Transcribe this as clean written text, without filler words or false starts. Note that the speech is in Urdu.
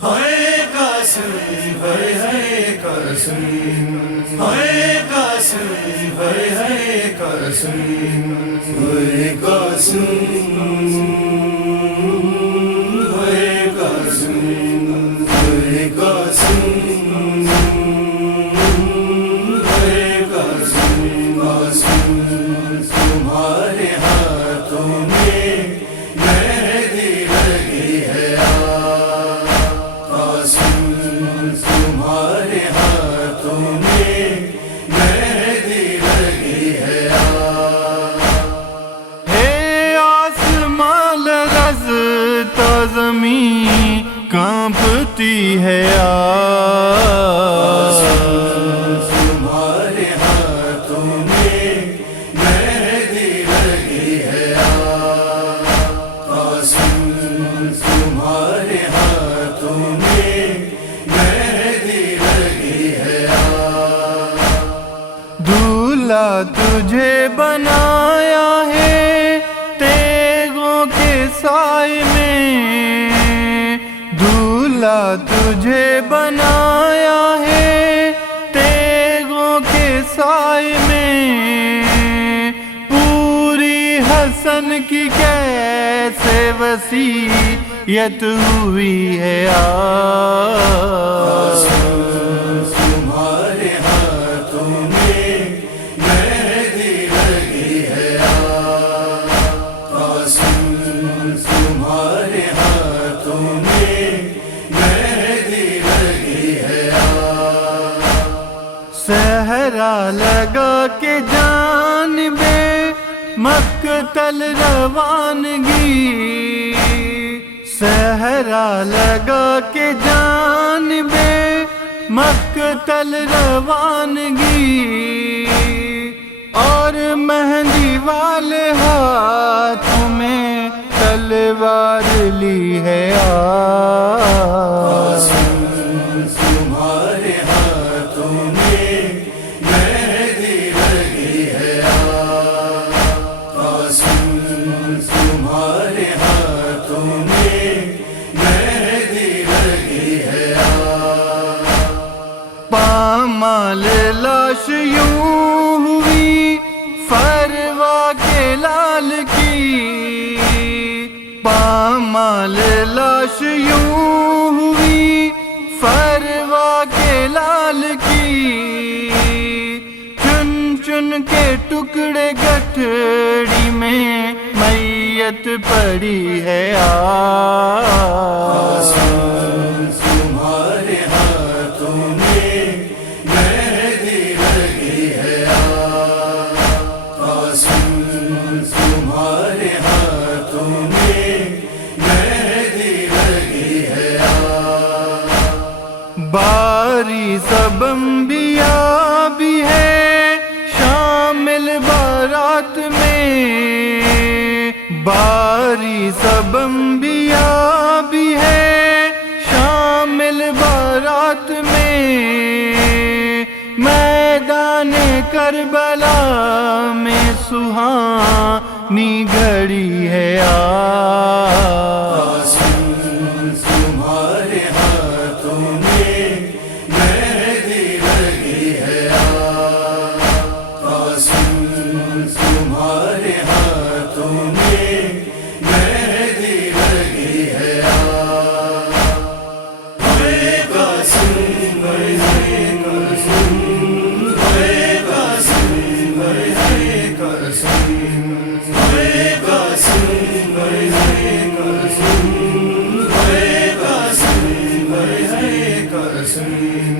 ہائے قاسم ہائے ہائے قاسم ہائے قاسم ہائے ہائے قاسم ہائے قاسم ہائے قاسم ہائے قاسم ہائے قاسم قاسم تمہارے ہاتھوں میں مہندی لگی ہے تمہارے ہاتھوں میں مہندی لگی ہے آسمان لرزتا زمین کانپتی ہے تمہارے ہاتھوں میں مہندی لگی ہے تمہارے ہاتھوں میں مہندی لگی ہے دولہا تجھے بنایا ہے تیغوں کے سائے میں دولہا تجھے بنایا ہے تیغوں کے سائے میں پوری حسن کی کیسے وصیت ہوئی ہے تمہارے ہاتھوں میں مہندی لگی ہے تمہارے ہاتھوں میں مہندی لگی ہے صحرا لگا کے جانبے مقتل روانگی صحرا لگا کے جانبے مقتل روانگی اور مہندی والے ہاتھوں میں تلوار لی ہے تمہارے ہاتھوں میں مہندی لگی ہے تمہارے ہاتھوں میں مہندی لگی ہے پامال لاش یوں ہوئی فروا کے لال کی پامال لاش یوں ہوئی فروا کے لال کی چن چن کے ٹکڑے گٹھڑی میں میت پڑی ہے تمہارے ہاتھوں میں مہندی لگی ہے تمہارے ہاتھوں میں مہندی لگی ہے باری سب انبیاء بھی ہے شامل بارات میں باری سب انبیاء بھی ہے شامل بارات میں میدان کربلا میں سہانی گھڑی ہے تمہارے ہاتھوں میں مہندی لگی ہے تمہارے ہاتھوں میں مہندی لگی ہے ہائے قاسم ہائے ہائے قاسم ہائے قاسم ہائے ہائے قاسم ہائے قاسم ہائے ہائے قاسم ہائے قاسم ہائے ہائے قاسم